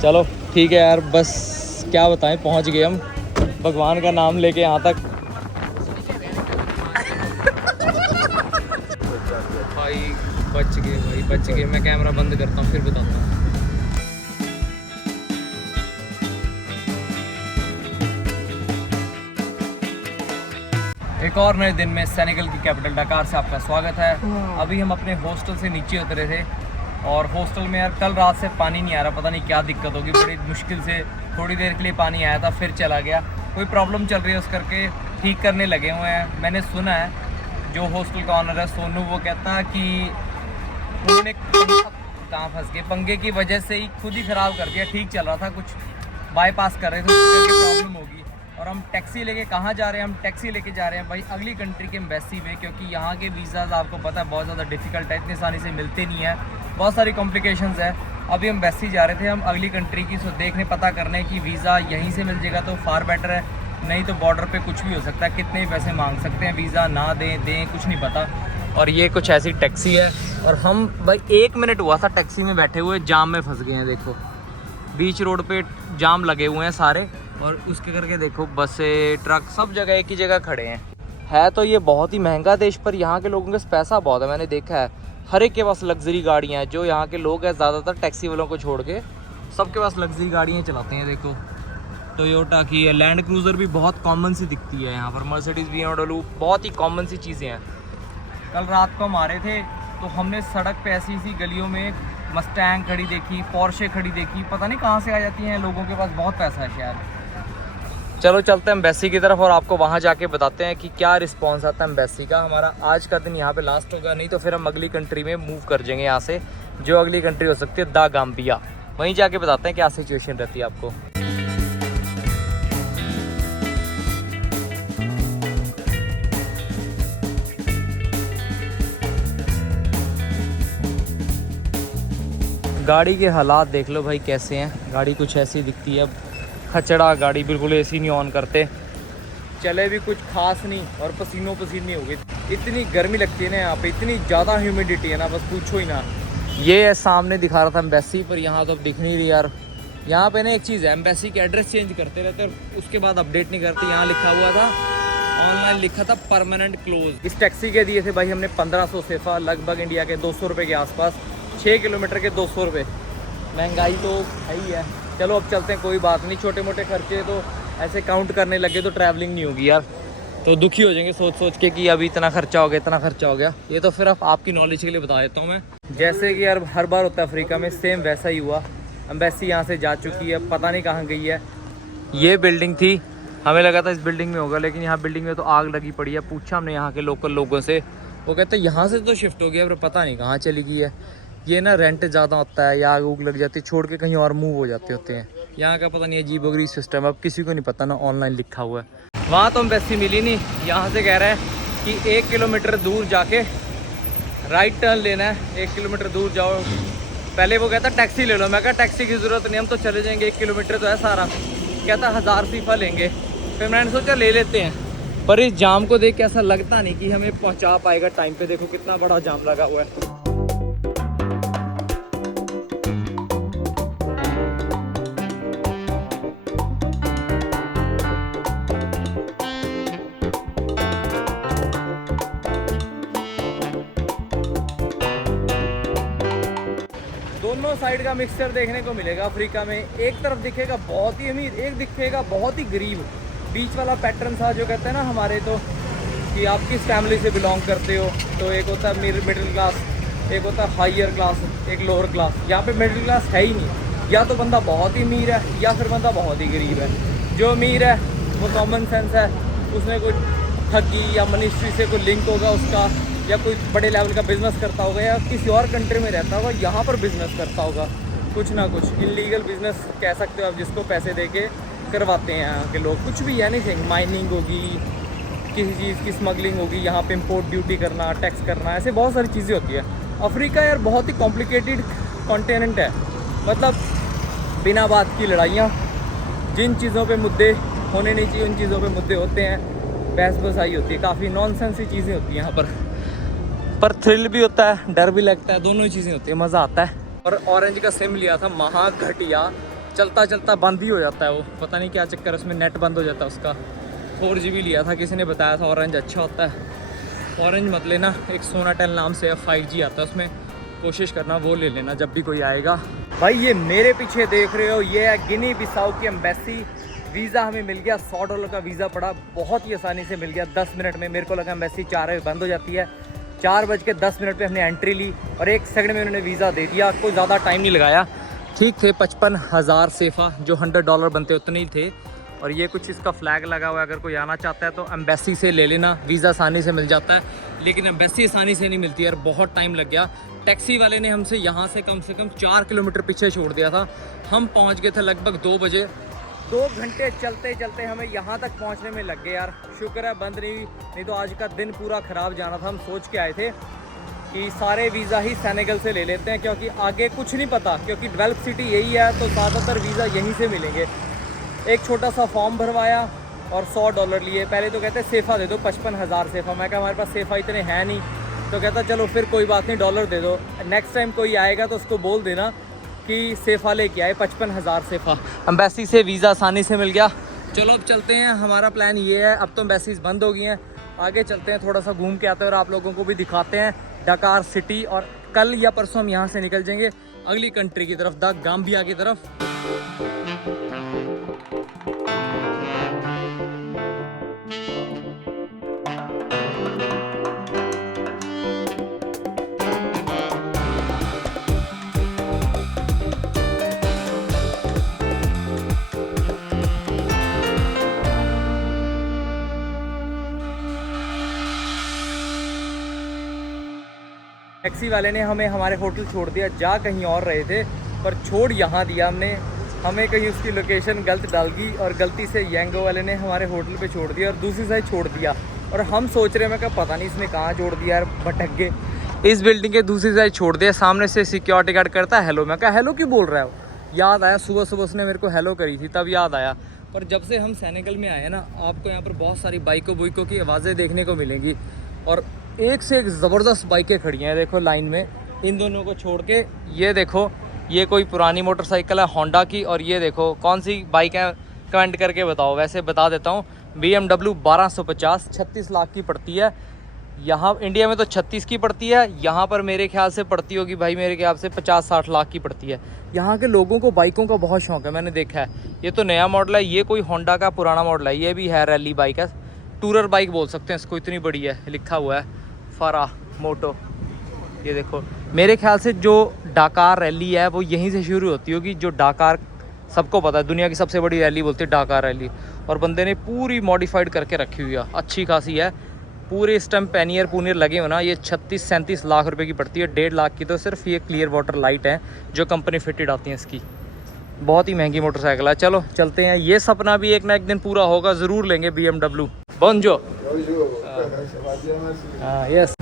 चलो ठीक है यार, बस क्या बताएं, पहुंच गए हम भगवान का नाम लेके यहाँ तक। भाई बच गए, भाई बच गए। मैं कैमरा बंद करता हूँ फिर बताता हूँ। एक और नए दिन में सेनेगल की कैपिटल डकार से आपका स्वागत है। अभी हम अपने हॉस्टल से नीचे उतरे थे और हॉस्टल में यार कल रात से पानी नहीं आ रहा, पता नहीं क्या दिक्कत होगी। बड़ी मुश्किल से थोड़ी देर के लिए पानी आया था, फिर चला गया। कोई प्रॉब्लम चल रही है, उस करके ठीक करने लगे हुए हैं। मैंने सुना है जो हॉस्टल का ऑनर है सोनू, वो कहता है कि उन्होंने कहाँ फंस गए, पंगे की वजह से ही खुद ही ख़राब कर दिया। ठीक चल रहा था, कुछ बाईपास कर रहे थे, उसके करके प्रॉब्लम होगी। और हम टैक्सी लेके कहाँ जा रहे हैं? हम टैक्सी लेके जा रहे हैं भाई अगली कंट्री के एम्बेसी में, क्योंकि यहाँ के वीज़ाज़ आपको पता है बहुत ज़्यादा डिफ़िकल्ट है, इतनी आसानी से मिलते नहीं है, बहुत सारी कॉम्प्लिकेशंस है। अभी हम एम्बेसी जा रहे थे हम अगली कंट्री की, सो देखने पता करने की वीज़ा यहीं से मिल जाएगा तो फार बेटर है, नहीं तो बॉर्डर पे कुछ भी हो सकता है, कितने भी पैसे मांग सकते हैं, वीज़ा ना दें कुछ नहीं पता। और ये कुछ ऐसी टैक्सी है और हम भाई 1 मिनट हुआ था टैक्सी में बैठे हुए, जाम में फंस गए हैं। देखो बीच रोड पे जाम लगे हुए हैं सारे, और उसके करके देखो बसें ट्रक सब जगह एक ही जगह खड़े हैं। है तो ये बहुत ही महंगा देश, पर यहाँ के लोगों के पास पैसा बहुत है। मैंने देखा है हर एक के पास लग्जरी गाड़ियाँ हैं। जो यहाँ के लोग हैं ज़्यादातर टैक्सी वालों को छोड़ के सबके पास लग्जरी गाड़ियाँ चलाते हैं। देखो टोयोटा की है, लैंड क्रूज़र भी बहुत कॉमन सी दिखती है यहाँ पर, मर्सिडीज़ BMW बहुत ही कॉमन सी चीज़ें हैं। कल रात को हम आ रहे थे तो हमने सड़क पे ऐसी सी गलियों में मस्टैंग खड़ी देखी, पोर्शे खड़ी देखी, पता नहीं कहाँ से आ जाती हैं, लोगों के पास बहुत पैसा है शायद। चलो चलते हैं एम्बेसी की तरफ और आपको वहाँ जाके बताते हैं कि क्या रिस्पांस आता है एम्बेसी का। हमारा आज का दिन यहाँ पे लास्ट होगा, नहीं तो फिर हम अगली कंट्री में मूव कर जाएंगे यहाँ से, जो अगली कंट्री हो सकती है दा गाम्बिया। वहीं जाके बताते हैं क्या सिचुएशन रहती है आपको। गाड़ी के हालात देख लो भाई कैसे हैं। गाड़ी कुछ ऐसी दिखती है, खचड़ा गाड़ी, बिल्कुल एसी नहीं ऑन करते, चले भी कुछ खास नहीं, और पसीनों पसीनी हो गई। इतनी गर्मी लगती है ना यहाँ पे, इतनी ज़्यादा ह्यूमिडिटी है ना, बस पूछो ही ना। ये सामने दिखा रहा था एम्बेसी, पर यहाँ तो अब दिख नहीं रही यार। यहाँ पे ना एक चीज़ है, एम्बेसी के एड्रेस चेंज करते रहते और उसके बाद अपडेट नहीं करते। यहाँ लिखा हुआ था, ऑनलाइन लिखा था परमानेंट क्लोज। इस टैक्सी के दिए थे भाई हमने 1500 सेफा, लगभग इंडिया के 200 रुपये के आसपास, 6 किलोमीटर के 200 रुपये। महंगाई तो है ही है। चलो अब चलते हैं, कोई बात नहीं, छोटे मोटे खर्चे तो ऐसे काउंट करने लगे तो ट्रैवलिंग नहीं होगी यार, तो दुखी हो जाएंगे सोच सोच के कि अभी इतना खर्चा हो गया, इतना खर्चा हो गया। ये तो फिर आपकी नॉलेज के लिए बता देता हूँ मैं। जैसे कि यार हर बार होता है अफ्रीका में, सेम वैसा ही हुआ। एम्बेसी यहाँ से जा चुकी है, पता नहीं कहाँ गई है। ये बिल्डिंग थी, हमें लगा था इस बिल्डिंग में होगा, लेकिन यहाँ बिल्डिंग में तो आग लगी पड़ी है। पूछा हमने यहाँ के लोकल लोगों से, वो कहते हैं यहाँ से तो शिफ्ट हो गया, पर पता नहीं कहाँ चली गई है। ये ना रेंट ज़्यादा होता है या आग उग लग जाती है, छोड़ के कहीं और मूव हो जाते होते हैं। यहाँ का पता नहीं, अजीबोगरीब सिस्टम, अब किसी को नहीं पता, ना ऑनलाइन लिखा हुआ है। वहाँ तो एम्बेसी मिली नहीं। यहाँ से कह रहा है कि 1 किलोमीटर दूर जाके राइट टर्न लेना है। 1 किलोमीटर दूर जाओ, पहले वो कहता टैक्सी ले लो। मैं कहा टैक्सी की ज़रूरत नहीं, हम तो चले जाएंगे, 1 किलोमीटर तो है सारा। कहता 1000 सीफा लेंगे। फिर मैंने सोचा ले लेते हैं, पर इस जाम को देख के ऐसा लगता नहीं कि हमें पहुँचा पाएगा टाइम पे। देखो कितना बड़ा जाम लगा हुआ है। दोनों साइड का मिक्सचर देखने को मिलेगा अफ्रीका में। एक तरफ दिखेगा बहुत ही अमीर, एक दिखेगा बहुत ही गरीब। बीच वाला पैटर्न था जो कहते हैं ना हमारे तो, कि आप किस फैमिली से बिलोंग करते हो। तो एक होता है मिडिल क्लास, एक होता है हायर क्लास, एक लोअर क्लास। यहाँ पे मिडिल क्लास है ही नहीं, या तो बंदा बहुत ही अमीर है या फिर बंदा बहुत ही गरीब है। जो अमीर है वो कॉमन सेंस है, उसने कोई ठगी या मिनिस्ट्री से कोई लिंक होगा उसका, या कोई बड़े लेवल का बिज़नेस करता होगा, या किसी और कंट्री में रहता होगा, यहाँ पर बिज़नेस करता होगा, कुछ ना कुछ इलीगल बिज़नेस कह सकते हो आप, जिसको पैसे दे के करवाते हैं यहाँ के लोग। कुछ भी एनीथिंग, माइनिंग होगी, किसी चीज़ की स्मगलिंग होगी, यहाँ पे इंपोर्ट ड्यूटी करना, टैक्स करना, ऐसे बहुत सारी चीज़ें होती है। अफ्रीका यार बहुत ही कॉम्प्लिकेटेड कॉन्टिनेंट है, मतलब बिना बात की लड़ाइयाँ, जिन चीज़ों पे मुद्दे होने नहीं चाहिए उन चीज़ों पे मुद्दे होते हैं, बहस बसाई होती है, काफ़ी नॉनसेंस सी चीज़ें होती हैं यहाँ पर थ्रिल भी होता है, डर भी लगता है, दोनों ही चीज़ें होती है, मज़ा आता है। और ऑरेंज का सिम लिया था, महा घटिया चलता चलता बंद ही हो जाता है वो, पता नहीं क्या चक्कर है उसमें, नेट बंद हो जाता है उसका। 4GB लिया था, किसी ने बताया था ऑरेंज अच्छा होता है। ऑरेंज मत लेना, एक सोनाटेल नाम से 5G आता है उसमें, कोशिश करना वो ले लेना जब भी कोई आएगा। भाई ये मेरे पीछे देख रहे हो, ये है गिनी बिसाऊ की एम्बेसी। वीज़ा हमें मिल गया, $100 का वीज़ा पड़ा, बहुत ही आसानी से मिल गया 10 मिनट में। मेरे को लगा एम्बेसी 4 बजे बंद हो जाती है, 4:10 पे हमने एंट्री ली और 1 सेकंड में उन्होंने वीज़ा दे दिया, कोई ज़्यादा टाइम नहीं लगाया। ठीक थे 55,000 सेफ़ा, जो $100 बनते उतने ही थे। और ये कुछ इसका फ्लैग लगा हुआ है, अगर कोई आना चाहता है तो एम्बेसी से ले लेना, वीज़ा आसानी से मिल जाता है। लेकिन एम्बेसी आसानी से नहीं मिलती यार, बहुत टाइम लग गया। टैक्सी वाले ने हमसे यहाँ से कम 4 किलोमीटर पीछे छोड़ दिया था। हम पहुँच गए थे लगभग 2 बजे। 2 घंटे चलते चलते हमें यहाँ तक पहुँचने में लग गए यार। शुक्र है बंद नहीं तो आज का दिन पूरा ख़राब जाना था। हम सोच के आए थे कि सारे वीज़ा ही सेनेगल से ले लेते हैं, क्योंकि आगे कुछ नहीं पता, क्योंकि डेवलप सिटी यही है तो ज़्यादातर वीज़ा यहीं से मिलेंगे। एक छोटा सा फॉर्म भरवाया और $100 लिए। पहले तो कहते सेफ़ा दे दो 55,000 सेफ़ा। मैं कहा हमारे पास सेफ़ा इतने हैं नहीं, तो कहता चलो फिर कोई बात नहीं, $1 दे दो। नेक्स्ट टाइम कोई आएगा तो उसको बोल देना कि सेफ़ा लेके आए 55,000 सेफ़ा। एम्बेसी से वीज़ा आसानी से मिल गया। चलो अब चलते हैं, हमारा प्लान ये है, अब तो एम्बेसीज बंद हो गई हैं, आगे चलते हैं, थोड़ा सा घूम के आते हैं और आप लोगों को भी दिखाते हैं डकार सिटी। और कल या परसों हम यहाँ से निकल जाएंगे अगली कंट्री की तरफ, द गाम्बिया की तरफ। टैक्सी वाले ने हमें हमारे होटल छोड़ दिया, जा कहीं और रहे थे पर छोड़ यहाँ दिया हमने। हमें कहीं उसकी लोकेशन गलत डाल दी और गलती से यंगो वाले ने हमारे होटल पे छोड़ दिया और दूसरी साइड छोड़ दिया। और हम सोच रहे हैं, मैं क्या पता नहीं इसने कहाँ छोड़ दिया यार, भटक गए। इस बिल्डिंग के दूसरी साइड छोड़ दिया, सामने से सिक्योरिटी गार्ड करता है हेलो। मैं क्या हेलो क्यों बोल रहा है वो? याद आया सुबह सुबह उसने मेरे को हेलो करी थी, तब याद आया। पर जब से हम सेनेगल में आए हैं ना, आपको यहाँ पर बहुत सारी बाइकों बुइकों की आवाज़ें देखने को मिलेंगी और एक से एक ज़बरदस्त बाइकें खड़ी हैं। देखो लाइन में, इन दोनों को छोड़ के ये देखो, ये कोई पुरानी मोटरसाइकिल है होंडा की, और ये देखो कौन सी बाइक है, कमेंट करके बताओ। वैसे बता देता हूँ, BMW 1250 36 लाख की पड़ती है। यहाँ इंडिया में तो 36 की पड़ती है, यहाँ पर मेरे ख्याल से पड़ती होगी भाई, मेरे ख्याल से 50-60 लाख की पड़ती है। यहाँ के लोगों को बाइकों का बहुत शौक है, मैंने देखा है। ये तो नया मॉडल है, ये कोई होंडा का पुराना मॉडल है, ये भी है रैली बाइक है, टूरर बाइक बोल सकते हैं इसको, इतनी बड़ी है। लिखा हुआ है फरा मोटो। ये देखो, मेरे ख्याल से जो डाकार रैली है वो यहीं से शुरू होती होगी। जो डाकार सबको पता है, दुनिया की सबसे बड़ी रैली बोलते हैं डाकार रैली। और बंदे ने पूरी मॉडिफाइड करके रखी हुई है, अच्छी खासी है। पूरे स्टम्प पैनियर पूनियर लगे हो ना, ये 36-37 लाख रुपए की पड़ती है। 1.5 लाख की तो सिर्फ ये क्लियर वाटर लाइट है जो कंपनी फिटेड आती है इसकी। बहुत ही महंगी मोटरसाइकिल है। चलो चलते हैं, ये सपना भी एक ना एक दिन पूरा होगा, ज़रूर लेंगे BMW। बोंजो। हाँ यस।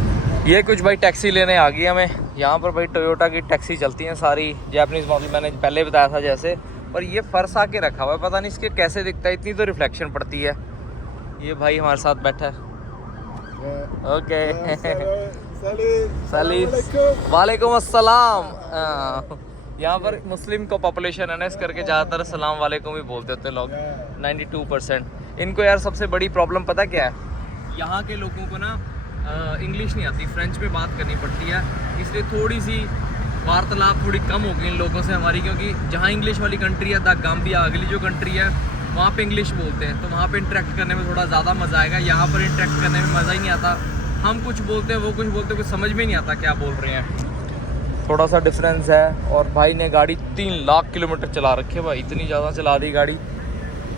ये कुछ भाई टैक्सी लेने आ गई हमें। यहाँ पर भाई टोयोटा की टैक्सी चलती हैं सारी, जैपनीज़ मॉडल, मैंने पहले बताया था जैसे। और ये फर्श आके रखा हुआ है, पता नहीं इसके कैसे दिखता है, इतनी तो रिफ्लेक्शन पड़ती है। ये भाई हमारे साथ बैठा है। ओके वालेकुम अस्सलाम। यहाँ पर मुस्लिम को पॉपुलेशन है ना, इस करके ज़्यादातर सलाम वालेकुम ही बोलते होते लोग, 92%। इनको यार सबसे बड़ी प्रॉब्लम पता क्या है, यहाँ के लोगों को ना इंग्लिश नहीं आती, फ्रेंच में बात करनी पड़ती है। इसलिए थोड़ी सी वार्तालाप थोड़ी कम हो गई इन लोगों से हमारी, क्योंकि जहाँ इंग्लिश वाली कंट्री है, द गाम्बिया अगली जो कंट्री है, वहाँ पे इंग्लिश बोलते हैं, तो वहाँ पे इंटरेक्ट करने में थोड़ा ज़्यादा मज़ा आएगा। यहाँ पर इंटरेक्ट करने में मज़ा ही नहीं आता, हम कुछ बोलते हैं वो कुछ बोलते हैं, कुछ समझ में नहीं आता क्या बोल रहे हैं। थोड़ा सा डिफरेंस है। और भाई ने गाड़ी 3 लाख किलोमीटर चला रखी है भाई, इतनी ज़्यादा चला दी गाड़ी,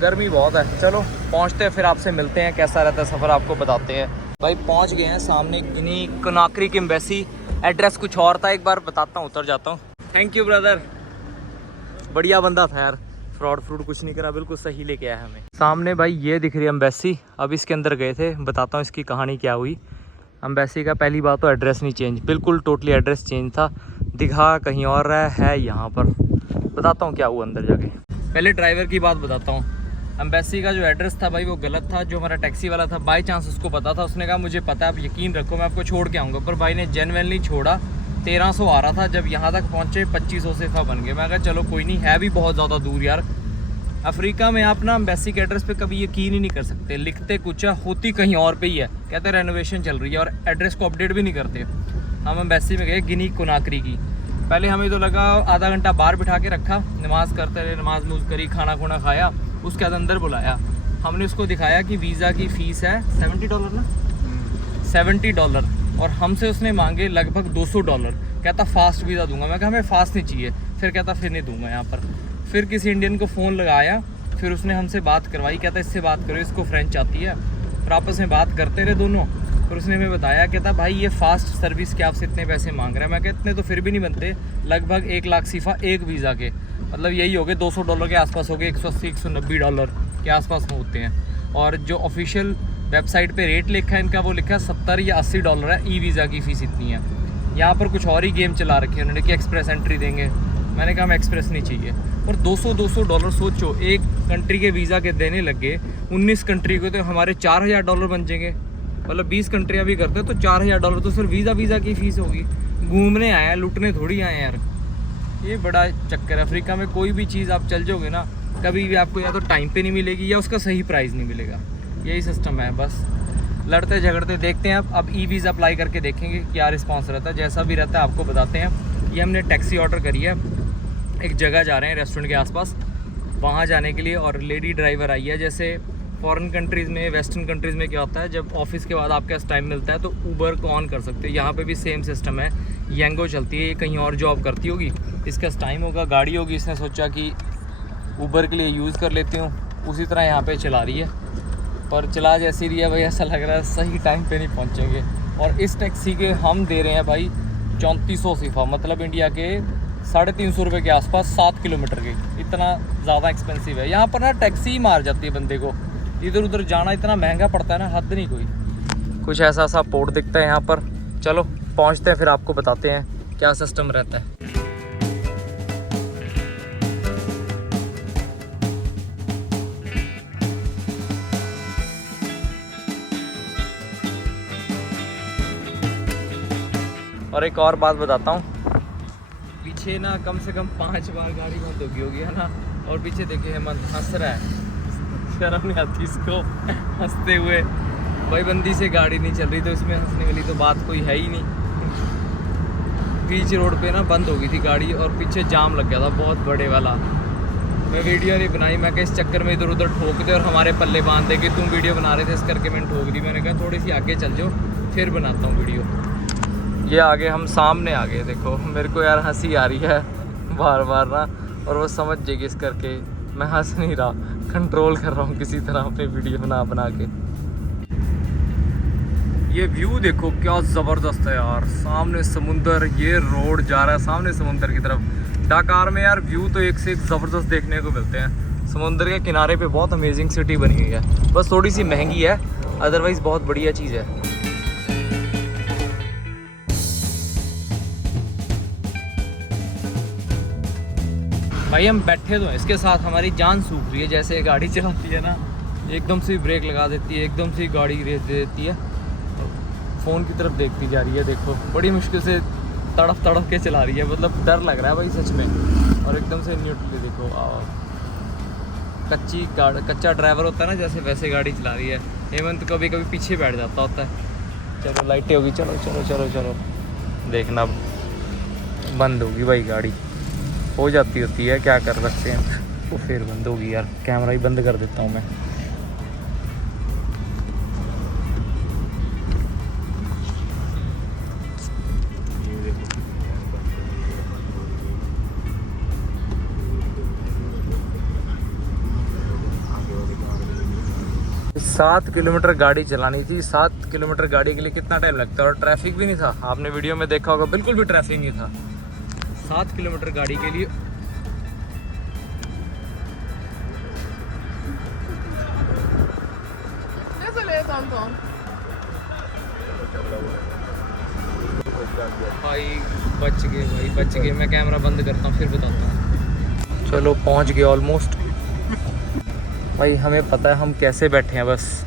गर्मी बहुत है। चलो पहुँचते हैं, फिर आपसे मिलते हैं, कैसा रहता है सफ़र आपको बताते हैं। भाई पहुँच गए हैं सामने गिनी कोनाक्री की एम्बेसी। एड्रेस कुछ और था, एक बार बताता हूँ, उतर जाता हूँ। थैंक यू ब्रदर, बढ़िया बंदा था यार, फ्रॉड फ्रूड कुछ नहीं करा, बिल्कुल सही लेके आया हमें। सामने भाई ये दिख रही है एम्बेसी, अब इसके अंदर गए थे, बताता हूँ इसकी कहानी क्या हुई। एम्बेसी का पहली बात तो एड्रेस नहीं चेंज, बिल्कुल टोटली एड्रेस चेंज था, दिखा कहीं और रहा है यहाँ पर। बताता हूँ क्या हुआ अंदर जाके। पहले ड्राइवर की बात बताता हूँ। एम्बेसी का जो एड्रेस था भाई वो गलत था। जो हमारा टैक्सी वाला था, बाई चांस उसको पता था, उसने कहा मुझे पता है, आप यकीन रखो मैं आपको छोड़ के आऊँगा। पर भाई ने जेन्युइनली छोड़ा, 1300 आ रहा था, जब यहाँ तक पहुँचे 2500 से था बन गए। मैं कहा चलो कोई नहीं, है भी बहुत ज़्यादा दूर यार। अफ्रीका में आप ना एम्बेसी के एड्रेस पे कभी यकीन ही नहीं कर सकते, लिखते कुछ है, होती कहीं और पे ही है, कहते रेनोवेशन चल रही है और एड्रेस को अपडेट भी नहीं करते। हम एम्बेसी में गए गिनी कोनाक्री की, पहले हमें तो लगा आधा घंटा बाहर बिठा के रखा, नमाज़ करते रहे, नमाज नूज करी, खाना खुना खाया, उसके बाद अंदर बुलाया। हमने उसको दिखाया कि वीज़ा की फ़ीस है $70 ना, $70, और हमसे उसने मांगे लगभग $200। कहता फ़ास्ट वीज़ा दूंगा। मैं कहा हमें फ़ास्ट नहीं चाहिए। फिर कहता फिर नहीं दूंगा यहाँ पर। फिर किसी इंडियन को फ़ोन लगाया, फिर उसने हमसे बात करवाई, कहता इससे बात करो, इसको फ्रेंच आती है। फिर आपस में बात करते रहे दोनों, फिर उसने हमें बताया, कहता भाई ये फ़ास्ट सर्विस के आपसे इतने पैसे मांग रहे हैं। मैं कहता इतने तो फिर भी नहीं बनते, लगभग 1 लाख सिफा एक वीज़ा के, मतलब यही हो गए $200 के आसपास हो गए, $180-190 के आसपास में होते हैं। और जो ऑफिशियल वेबसाइट पे रेट लिखा है इनका, वो लिखा है $70 या $80 है, ई वीज़ा की फ़ीस इतनी है। यहाँ पर कुछ और ही गेम चला रखे हैं उन्होंने कि एक्सप्रेस एंट्री देंगे। मैंने कहा हमें एक्सप्रेस नहीं चाहिए। और $200 सोचो, एक कंट्री के वीज़ा के देने लगे, 19 कंट्री को तो हमारे $4000 बन जाएंगे। मतलब 20 कंट्रियाँ भी करते तो $4000 तो सिर्फ वीज़ा की फ़ीस होगी। घूमने आए हैं, लुटने थोड़ी आए हैं यार। ये बड़ा चक्कर है। अफ्रीका में कोई भी चीज़ आप चल जाओगे ना, कभी भी आपको या तो टाइम पे नहीं मिलेगी या उसका सही प्राइस नहीं मिलेगा। यही सिस्टम है बस। लड़ते झगड़ते देखते हैं। अब ई वीज़ा अप्लाई करके देखेंगे क्या रिस्पांस रहता है। जैसा भी रहता है आपको बताते हैं। ये हमने टैक्सी ऑर्डर करी है, एक जगह जा रहे हैं रेस्टोरेंट के आसपास, वहाँ जाने के लिए। और लेडी ड्राइवर आई है। जैसे फॉरेन कंट्रीज़ में, वेस्टर्न कंट्रीज़ में क्या होता है, जब ऑफिस के बाद आपके पास टाइम मिलता है तो ऊबर को ऑन कर सकते हो। यहाँ पे भी सेम सिस्टम है। येंगो चलती है, ये कहीं और जॉब करती होगी, इसका टाइम होगा, गाड़ी होगी, इसने सोचा कि ऊबर के लिए यूज़ कर लेती हूँ, उसी तरह यहाँ पे चला रही है। पर चला जैसी रही है भाई, ऐसा लग रहा है सही टाइम पे नहीं पहुँचेंगे। और इस टैक्सी के हम दे रहे हैं भाई 3400 सिफा, मतलब इंडिया के 350 रुपये के आसपास 7 किलोमीटर के। इतना ज़्यादा एक्सपेंसिव है। यहाँ पर ना टैक्सी ही मार जाती है बंदे को, इधर उधर जाना इतना महंगा पड़ता है ना, हद नहीं कोई। कुछ ऐसा सा पोर्ट दिखता है यहाँ पर। चलो पहुँचते हैं, फिर आपको बताते हैं क्या सिस्टम रहता है। और एक और बात बताता हूँ, पीछे ना कम से कम 5 बार गाड़ी बंद होगी है ना। और पीछे देखिए हेमंत हंस रहा है, शर्म नहीं आती इसको हंसते हुए। भाई बंदी से गाड़ी नहीं चल रही तो इसमें हंसने वाली तो बात कोई है ही नहीं। बीच रोड पे ना बंद हो गई थी गाड़ी और पीछे जाम लग गया था बहुत बड़े वाला। मैं वीडियो नहीं बनाई, मैं कहा इस चक्कर में इधर उधर ठोक दे और हमारे पल्ले बांध दे कि तुम वीडियो बना रहे थे इस करके मैंने ठोक दी। मैंने कहा थोड़ी सी आगे चल जाओ फिर बनाता हूँ वीडियो। ये आगे हम सामने आ गए, देखो मेरे को यार हंसी आ रही है बार बार ना, और वो समझ जाएगी इस करके मैं हंस नहीं रहा, कंट्रोल कर रहा हूँ किसी तरह अपनी वीडियो बना के। ये व्यू देखो क्या ज़बरदस्त है यार, सामने समुंदर, ये रोड जा रहा है सामने समुंदर की तरफ। डाकार में यार व्यू तो एक से एक ज़बरदस्त देखने को मिलते हैं। समुंदर के किनारे पे बहुत अमेजिंग सिटी बनी हुई है, बस थोड़ी सी महंगी है, अदरवाइज़ बहुत बढ़िया चीज़ है। भाई हम बैठे तो हैं, इसके साथ हमारी जान सूख रही है। जैसे गाड़ी चलाती है ना, एकदम से ब्रेक लगा देती है, एकदम से गाड़ी रेस दे देती है, फ़ोन की तरफ देखती जा रही है। देखो बड़ी मुश्किल से तड़प के चला रही है, मतलब डर लग रहा है भाई सच में। और एकदम से न्यूट्रली देखो, कच्चा ड्राइवर होता है ना जैसे, वैसे गाड़ी चला रही है। हेमंत कभी कभी पीछे बैठ जाता होता है। चलो लाइटें होगी, चलो चलो चलो चलो, देखना बंद होगी भाई, गाड़ी हो जाती होती है, क्या कर सकते हैं। तो फिर बंद होगी यार, कैमरा ही बंद कर देता हूँ मैं। सात किलोमीटर गाड़ी चलानी थी। 7 किलोमीटर गाड़ी के लिए कितना टाइम लगता है, और ट्रैफिक भी नहीं था। आपने वीडियो में देखा होगा, बिल्कुल भी ट्रैफिक नहीं था 7 किलोमीटर गाड़ी के लिए। भाई बच गए। मैं कैमरा बंद करता हूँ फिर बताता हूँ। चलो पहुँच गए ऑलमोस्ट। भाई हमें पता है हम कैसे बैठे हैं, बस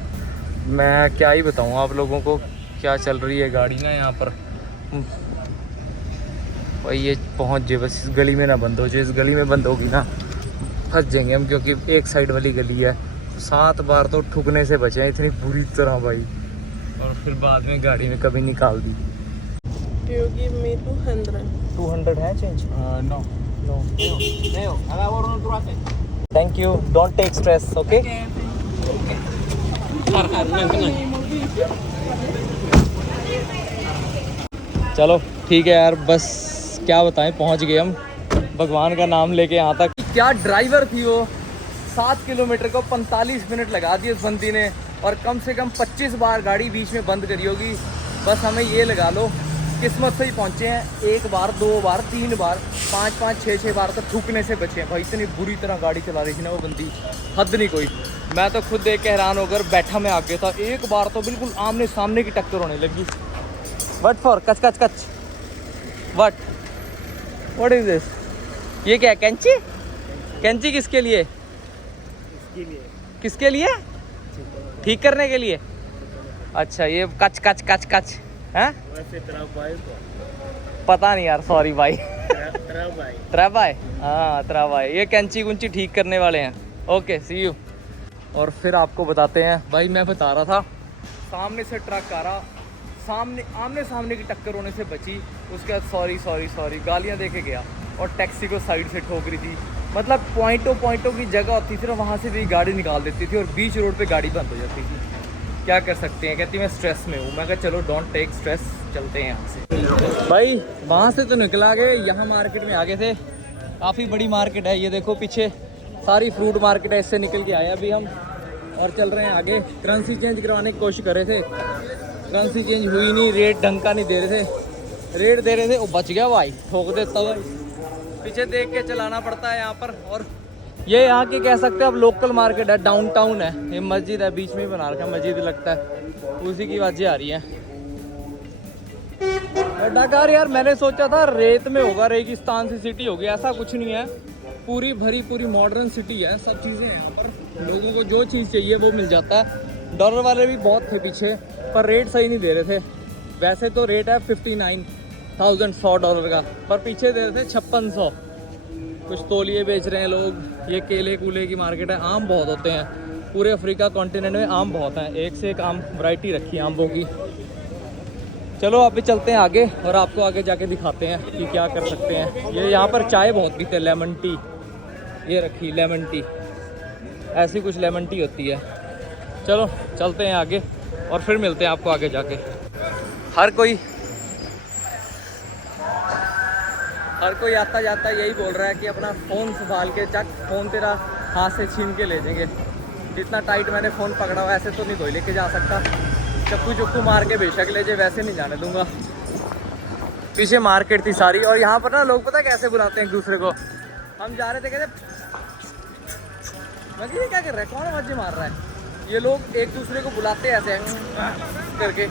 मैं क्या ही बताऊँ आप लोगों को क्या चल रही है गाड़ी ना यहाँ पर। और ये पहुंच जाए बस, इस गली में ना बंद हो जाए। इस गली में बंद होगी ना फंस जाएंगे हम, क्योंकि एक साइड वाली गली है। 7 बार तो ठुकने से बचे हैं इतनी बुरी तरह भाई, और फिर बाद में गाड़ी में कभी निकाल दी। 200 है change? No thank you, don't take stress. Okay चलो ठीक है यार, बस क्या बताएं, पहुंच गए हम भगवान का नाम लेके यहाँ तक। क्या ड्राइवर थी वो, 7 किलोमीटर को 45 मिनट लगा दिए उस बंदी ने, और कम से कम 25 बार गाड़ी बीच में बंद करी होगी। बस हमें ये लगा लो किस्मत से ही पहुँचे हैं। 1 बार 2 बार 3 बार 5 6 बार तो ठुकने से बचे हैं भाई। इतनी बुरी तरह गाड़ी चला रही थी ना वो बंदी, हद नहीं कोई। मैं तो खुद देख के हैरान होकर बैठा मैं आगे था। एक बार तो बिल्कुल आमने सामने की टक्कर होने लगी। वट फॉर कच कच कच, व्हाट इज दिस? ये क्या, कैंची? कैंची किसके लिए? किसके लिए? ठीक करने के लिए? अच्छा, ये कच कच कच कच है? पता नहीं यार, सॉरी भाई। त्राबाई, हाँ त्राबाई, ये कैंची कुंची ठीक करने वाले हैं। Okay see you. और फिर आपको बताते हैं भाई, मैं बता रहा था सामने से ट्रक आ रहा, सामने आमने सामने की टक्कर होने से बची। उसके बाद सॉरी गालियाँ दे के गया, और टैक्सी को साइड से ठोक रही थी। मतलब पॉइंटों की जगह होती थी ना, वहाँ से भी गाड़ी निकाल देती थी, और बीच रोड पे गाड़ी बंद हो जाती थी। क्या कर सकते हैं, कहती मैं स्ट्रेस में हूँ। मैं कहा चलो डोंट टेक स्ट्रेस, चलते हैं यहाँ से। भाई वहाँ से तो निकला गए, यहाँ मार्केट में आ गए थे। काफ़ी बड़ी मार्केट है, ये देखो पीछे सारी फ्रूट मार्केट है। इससे निकल के आए अभी हम, और चल रहे हैं आगे। करेंसी चेंज करवाने की कोशिश कर रहे थे, करेंसी चेंज हुई नहीं, रेट ढंग का नहीं दे रहे थे। रेट दे रहे थे, वो बच गया भाई, ठोक देता भाई। पीछे देख के चलाना पड़ता है यहाँ पर। और ये यहाँ की कह सकते हैं अब लोकल मार्केट है, डाउनटाउन है। ये मस्जिद है, बीच में ही बना रखा है, मस्जिद लगता है, उसी की आवाज़ें आ रही हैं। डाकार यार, मैंने सोचा था रेत में होगा, रेगिस्तान सी सिटी होगी, ऐसा कुछ नहीं है। पूरी भरी पूरी मॉडर्न सिटी है, सब चीज़ें हैं यहाँ पर। लोगों को जो चीज़ चाहिए वो मिल जाता है। डॉलर वाले भी बहुत थे पीछे, पर रेट सही नहीं दे रहे थे। वैसे तो रेट है 59,000 $100 का, पर पीछे दे रहे थे 5600। कुछ तौलिए बेच रहे हैं लोग। ये केले कूले की मार्केट है, आम बहुत होते हैं। पूरे अफ्रीका कॉन्टिनेंट में आम बहुत हैं, एक से एक आम वैरायटी रखी है आमों की। चलो अभी चलते हैं आगे, और आपको आगे जाके दिखाते हैं कि क्या कर सकते हैं। ये यहाँ पर चाय बहुत पीते हैं, लेमन टी। ये रखी लेमन टी, ऐसी कुछ लेमन टी होती है। चलो चलते हैं आगे, और फिर मिलते हैं आपको आगे जाके। हर कोई आता जाता यही बोल रहा है कि अपना फ़ोन संभाल के चक, फ़ोन तेरा हाथ से छीन के ले जाएंगे। जितना टाइट मैंने फ़ोन पकड़ा हुआ, ऐसे तो नहीं कोई लेके जा सकता। चक्कू मार के बेशक ले जाए, वैसे नहीं जाने दूंगा। पीछे मार्केट थी सारी, और यहाँ पर ना लोग पता कैसे बुलाते हैं एक दूसरे को। हम जा रहे थे, कहते मैं ये क्या कर रहा है, कौन आवाज़ें मार रहा है। ये लोग एक दूसरे को बुलाते हैं ऐसे करके,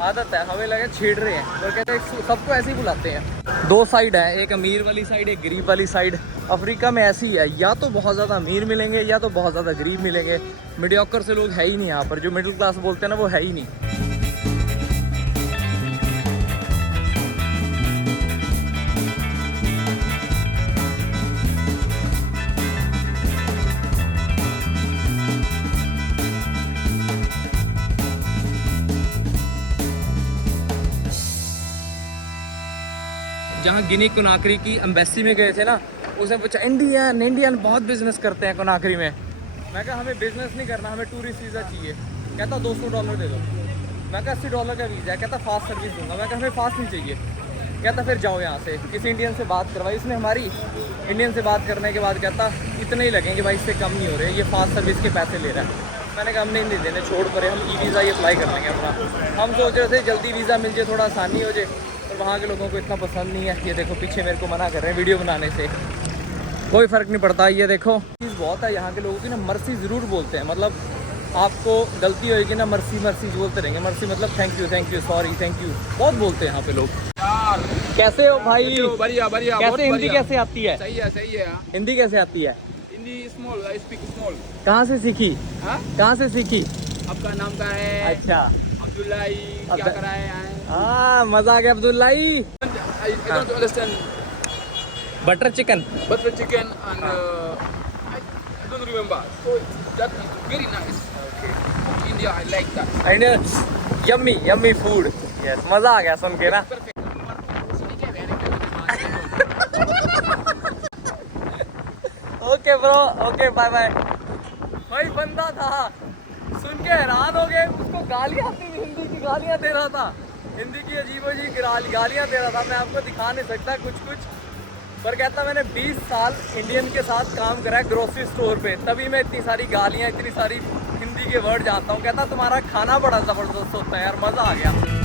आदत है। हमें लगे छेड़ रहे हैं, तो कहते हैं सबको ऐसे ही बुलाते हैं। 2 साइड है, एक अमीर वाली साइड, एक गरीब वाली साइड। अफ्रीका में ऐसी है, या तो बहुत ज़्यादा अमीर मिलेंगे या तो बहुत ज़्यादा गरीब मिलेंगे। मीडियोकर से लोग है ही नहीं यहाँ पर, जो मिडिल क्लास बोलते हैं ना, वो है ही नहीं। जहाँ गिनी कोनाक्री की एम्बेसी में गए थे ना, उसने पूछा इंडियन बहुत बिजनेस करते हैं कोनाक्री में। मैं कहा हमें बिजनेस नहीं करना, हमें टूरिस्ट वीज़ा चाहिए। कहता $200 दे दो। मैं कहा $80 का वीज़ा है। कहता फास्ट सर्विस दूंगा। मैं कहा हमें फास्ट नहीं चाहिए। कहता फिर जाओ यहाँ से। किसी इंडियन से बात करवाई उसने हमारी। इंडियन से बात करने के बाद कहता इतने ही लगेंगे भाई, इससे कम नहीं हो रहे, ये फास्ट सर्विस के पैसे ले रहा है। मैंने कहा हम नहीं देने, छोड़ पड़े, हम ई-वीज़ा ही अप्लाई कर लेंगे अपना। हम सोच रहे थे जल्दी वीज़ा मिल जाए, थोड़ा आसानी हो जाए, और वहाँ के लोगों को इतना पसंद नहीं है। ये देखो पीछे मेरे को मना कर रहे हैं वीडियो बनाने से। कोई फ़र्क नहीं पड़ता। ये देखो चीज़ बहुत है यहाँ के लोगों की ना, मर्सी ज़रूर बोलते हैं। मतलब आपको गलती होएगी ना, मर्सी बोलते रहेंगे। मर्सी मतलब thank you, sorry, thank you, बहुत बोलते हैं यहाँ पे लोग। कैसे हो भाई? बढ़िया। कैसे हिंदी कैसे आती है? सही है। हिंदी कैसे आती है? Hindi small, I speak small. कहाँ से सीखी? कहाँ से सीखी? आपका नाम क्या है? अच्छा अब्दुल्ला। क्या कर रहा है? हाँ, मजा आ गया Abdullahi. I don't understand butter chicken butter chicken and I don't remember. So that is very nice. Okay. India, I like that. And yummy yummy food yes मज़ा आ गया सुन के ना okay bro okay bye bye भाई बंदा था सुन के हैरान हो गए उसको गालियाँ आती थी हिंदी की गालियाँ दे रहा था हिंदी की अजीब अजीब गालियाँ दे रहा था मैं आपको दिखा नहीं सकता कुछ पर कहता मैंने 20 साल इंडियन के साथ काम करा है ग्रोसरी स्टोर पे तभी मैं इतनी सारी गालियाँ इतनी सारी हिंदी के वर्ड जानता हूँ कहता तुम्हारा खाना बड़ा ज़बरदस्त होता है यार मज़ा आ गया